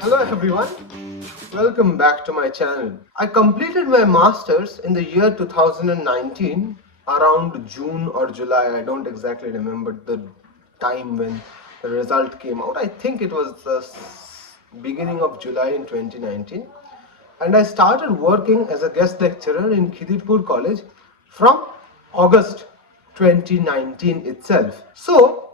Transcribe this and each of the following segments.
Hello everyone, welcome back to my channel. I completed my masters in the year 2019 around June or July. I don't exactly remember the time when the result came out. I think it was the beginning of July in 2019, and I started working as a guest lecturer in Khidirpur College from August 2019 itself. So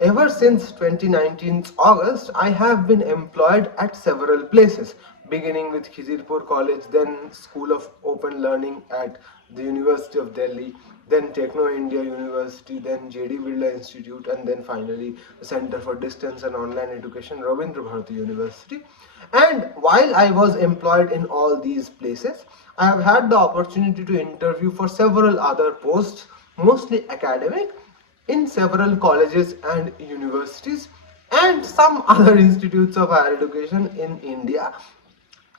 ever since 2019's August, I have been employed at several places, beginning with Khizirpur College, then School of Open Learning at the University of Delhi, then Techno India University, then JD Birla Institute, and then finally the Center for Distance and Online Education, Rabindra Bharati University. And while I was employed in all these places, I have had the opportunity to interview for several other posts, mostly academic, in several colleges and universities and some other institutes of higher education in India.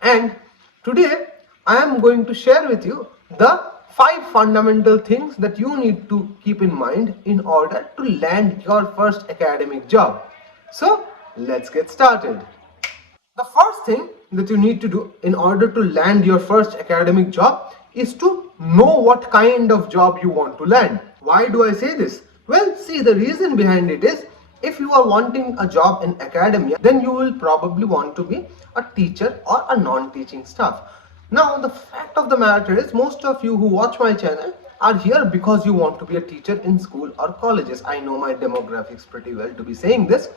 And today I am going to share with you the 5 fundamental things that you need to keep in mind in order to land your first academic job. So let's get started. The first thing that you need to do in order to land your first academic job is to know what kind of job you want to land. Why do I say this? Well, see, the reason behind it is if you are wanting a job in academia, then you will probably want to be a teacher or a non-teaching staff. Now, the fact of the matter is most of you who watch my channel are here because you want to be a teacher in school or colleges. I know my demographics pretty well to be saying this.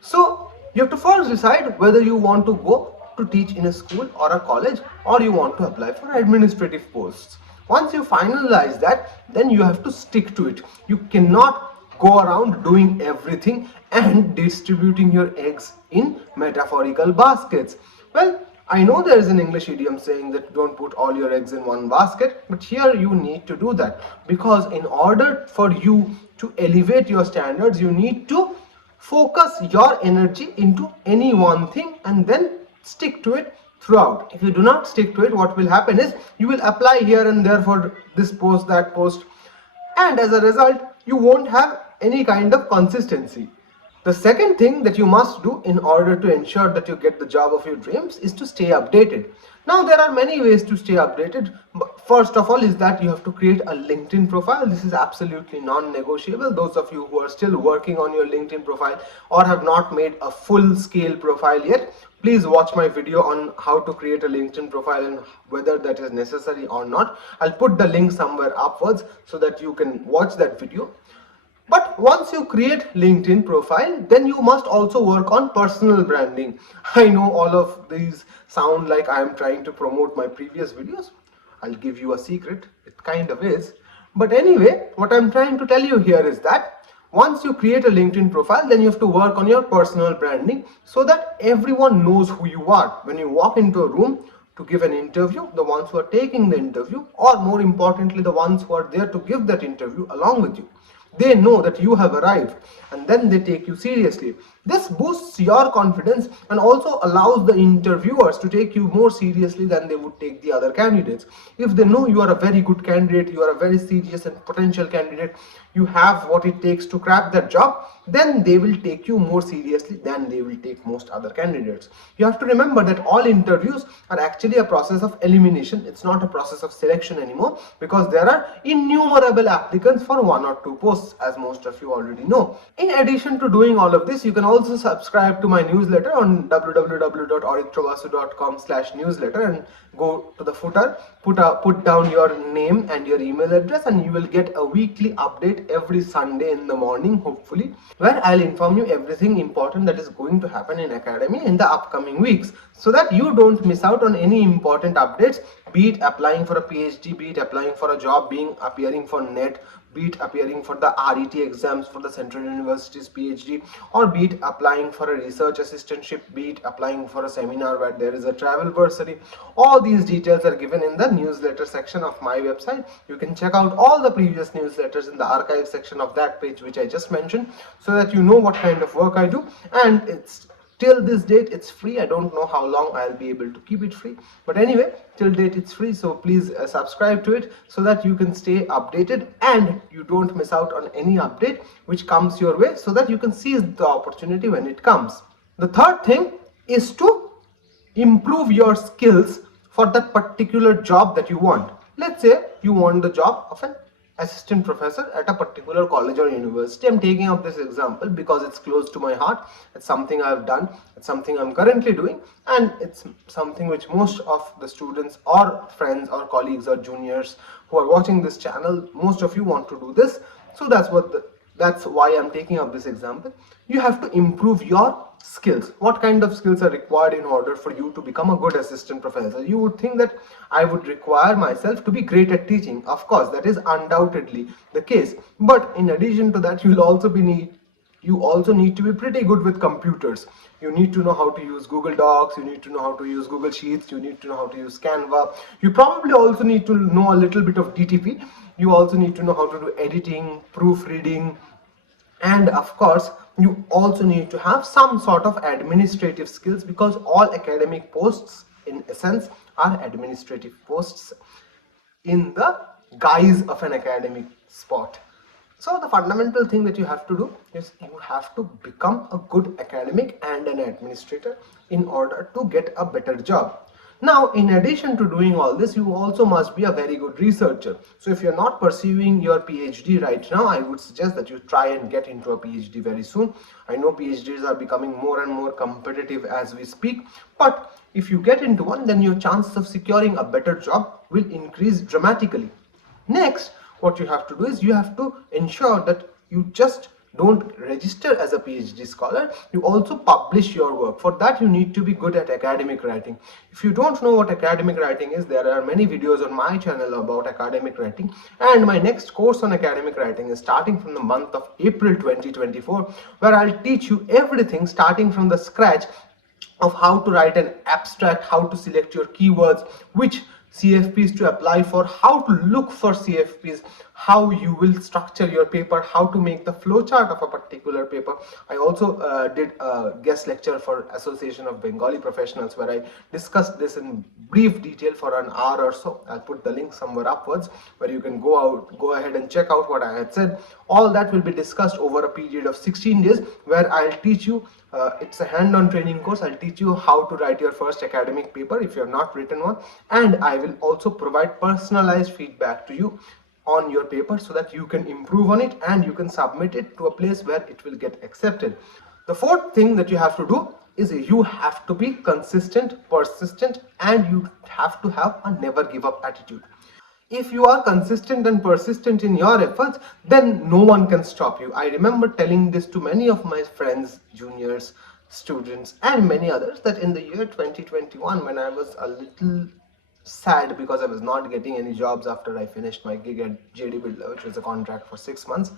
So you have to first decide whether you want to go to teach in a school or a college, or you want to apply for administrative posts. Once you finalize that, then you have to stick to it. You cannot go around doing everything and distributing your eggs in metaphorical baskets. Well, I know there is an English idiom saying that don't put all your eggs in one basket, but here you need to do that, because in order for you to elevate your standards, you need to focus your energy into any one thing and then stick to it throughout. If you do not stick to it, what will happen is you will apply here and there for this post, that post, and as a result you won't have any kind of consistency. The second thing that you must do in order to ensure that you get the job of your dreams is to stay updated. Now, there are many ways to stay updated. First of all is that you have to create a LinkedIn profile. This is absolutely non-negotiable. Those of you who are still working on your LinkedIn profile or have not made a full-scale profile yet, please watch my video on how to create a LinkedIn profile and whether that is necessary or not. I'll put the link somewhere upwards so that you can watch that video. But once you create LinkedIn profile, then you must also work on personal branding. I know all of these sound like I am trying to promote my previous videos. I'll give you a secret, it kind of is. But anyway, what I'm trying to tell you here is that once you create a LinkedIn profile, then you have to work on your personal branding so that everyone knows who you are. When you walk into a room to give an interview, the ones who are taking the interview, or more importantly, the ones who are there to give that interview along with you, they know that you have arrived and then they take you seriously. This boosts your confidence and also allows the interviewers to take you more seriously than they would take the other candidates. If they know you are a very good candidate, you are a very serious and potential candidate, you have what it takes to crack that job, then they will take you more seriously than they will take most other candidates. You have to remember that all interviews are actually a process of elimination. It's not a process of selection anymore, because there are innumerable applicants for 1 or 2 posts, as most of you already know. In addition to doing all of this, you can also subscribe to my newsletter on www.aritrabasu.com/newsletter and go to the footer, put down your name and your email address, and you will get a weekly update every Sunday in the morning, hopefully, where I'll inform you everything important that is going to happen in academy in the upcoming weeks, so that you don't miss out on any important updates, be it applying for a PhD, be it applying for a job, appearing for NET, be it appearing for the RET exams for the Central University's PhD, or be it applying for a research assistantship, be it applying for a seminar where there is a travel bursary. All these details are given in the newsletter section of my website. You can check out all the previous newsletters in the archive section of that page which I just mentioned, so that you know what kind of work I do. And it's till this date it's free. I don't know how long I'll be able to keep it free, but anyway, till date it's free. So please subscribe to it so that you can stay updated and you don't miss out on any update which comes your way, so that you can seize the opportunity when it comes. The third thing is to improve your skills for that particular job that you want. Let's say you want the job of an assistant professor at a particular college or university. I'm taking up this example because it's close to my heart. It's something I've done, it's something I'm currently doing, and it's something which most of the students or friends or colleagues or juniors who are watching this channel, most of you want to do this. So that's why I'm taking up this example. You have to improve your skills. What kind of skills are required in order for you to become a good assistant professor? You would think that I would require myself to be great at teaching. Of course, that is undoubtedly the case. But in addition to that, you also need to be pretty good with computers. You need to know how to use Google Docs, you need to know how to use Google Sheets, you need to know how to use Canva. You probably also need to know a little bit of DTP. You also need to know how to do editing, proofreading, and of course you also need to have some sort of administrative skills, because all academic posts in essence are administrative posts in the guise of an academic spot. So the fundamental thing that you have to do is you have to become a good academic and an administrator in order to get a better job. Now, in addition to doing all this, you also must be a very good researcher. So if you're not pursuing your PhD right now, I would suggest that you try and get into a PhD very soon. I know PhDs are becoming more and more competitive as we speak, but if you get into one, then your chances of securing a better job will increase dramatically. Next, what you have to do is you have to ensure that you just don't register as a PhD scholar, you also publish your work. For that, you need to be good at academic writing. If you don't know what academic writing is, there are many videos on my channel about academic writing, and my next course on academic writing is starting from the month of April 2024, where I'll teach you everything starting from the scratch of how to write an abstract, how to select your keywords, which CFPs to apply for, how to look for CFPs, how you will structure your paper, how to make the flowchart of a particular paper. I also did a guest lecture for Association of Bengali Professionals where I discussed this in brief detail for an hour or so. I'll put the link somewhere upwards where you can go ahead and check out what I had said. All that will be discussed over a period of 16 days where I'll teach you. It's a hand-on training course. I'll teach you how to write your first academic paper if you have not written one, and I will also provide personalized feedback to you on your paper so that you can improve on it and you can submit it to a place where it will get accepted. The fourth thing that you have to do is you have to be consistent, persistent, and you have to have a never give up attitude. If you are consistent and persistent in your efforts, then no one can stop you. I remember telling this to many of my friends, juniors, students, and many others that in the year 2021, when I was a little sad because I was not getting any jobs after I finished my gig at JD Builder, which was a contract for 6 months,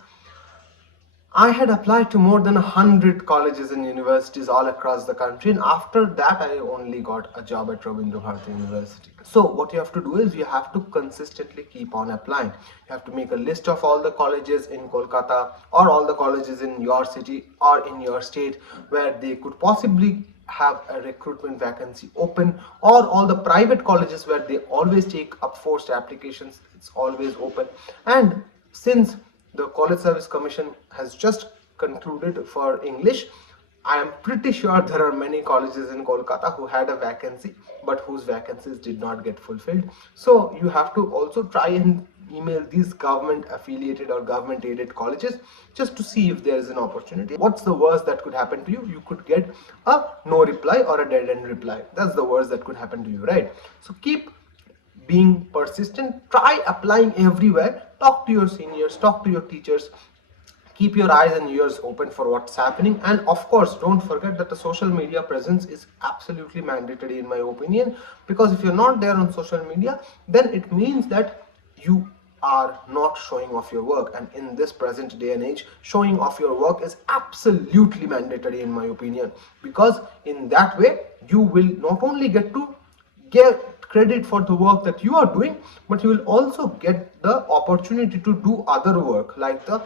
I had applied to more than 100 colleges and universities all across the country, and after that I only got a job at Rabindra Bharati University. So what you have to do is you have to consistently keep on applying. You have to make a list of all the colleges in Kolkata or all the colleges in your city or in your state where they could possibly have a recruitment vacancy open, or all the private colleges where they always take up forced applications. It's always open. And since the College Service Commission has just concluded for English, I am pretty sure there are many colleges in Kolkata who had a vacancy but whose vacancies did not get fulfilled. So you have to also try and email these government affiliated or government aided colleges just to see if there is an opportunity. What's the worst that could happen to you? You could get a no reply or a dead end reply. That's the worst that could happen to you, right? So keep being persistent, try applying everywhere, talk to your seniors, talk to your teachers, keep your eyes and ears open for what's happening, and of course don't forget that the social media presence is absolutely mandatory in my opinion, because if you're not there on social media, then it means that you are not showing off your work, and in this present day and age, showing off your work is absolutely mandatory in my opinion, because in that way you will not only get credit for the work that you are doing, but you will also get the opportunity to do other work like the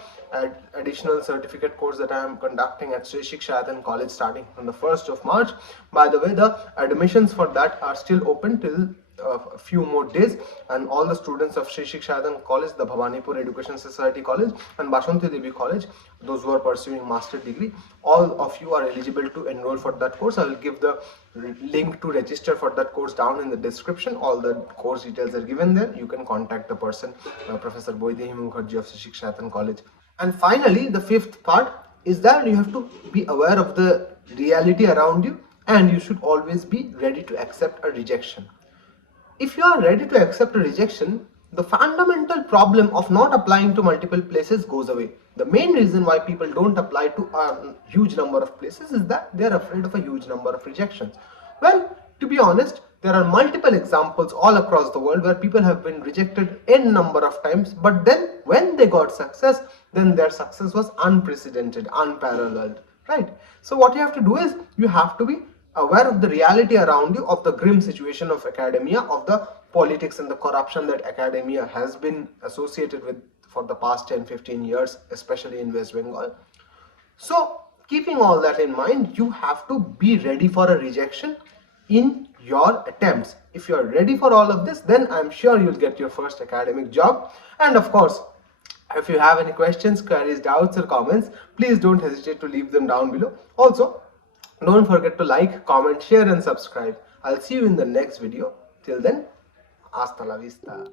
additional certificate course that I am conducting at Sri Shiksha College starting from the 1st of March. By the way, the admissions for that are still open till a few more days, and all the students of Shri Shikshadan College, the Bhavanipur Education Society College, and Bashanti Devi College, those who are pursuing master degree, all of you are eligible to enroll for that course. I will give the link to register for that course down in the description. All the course details are given there. You can contact the person, Professor Boidehi Mukherjee of Shri Shikshadan College. And finally, the fifth part is that you have to be aware of the reality around you, and you should always be ready to accept a rejection. If you are ready to accept a rejection, the fundamental problem of not applying to multiple places goes away. The main reason why people don't apply to a huge number of places is that they are afraid of a huge number of rejections. Well, to be honest, there are multiple examples all across the world where people have been rejected n number of times, but then when they got success, then their success was unprecedented, unparalleled, right? So what you have to do is you have to be aware of the reality around you, of the grim situation of academia, of the politics and the corruption that academia has been associated with for the past 10-15 years, especially in West Bengal. So keeping all that in mind, you have to be ready for a rejection in your attempts. If you're ready for all of this, then I'm sure you'll get your first academic job. And of course, if you have any questions, queries, doubts or comments, please don't hesitate to leave them down below. Also, don't forget to like, comment, share and subscribe. I'll see you in the next video. Till then, hasta la vista.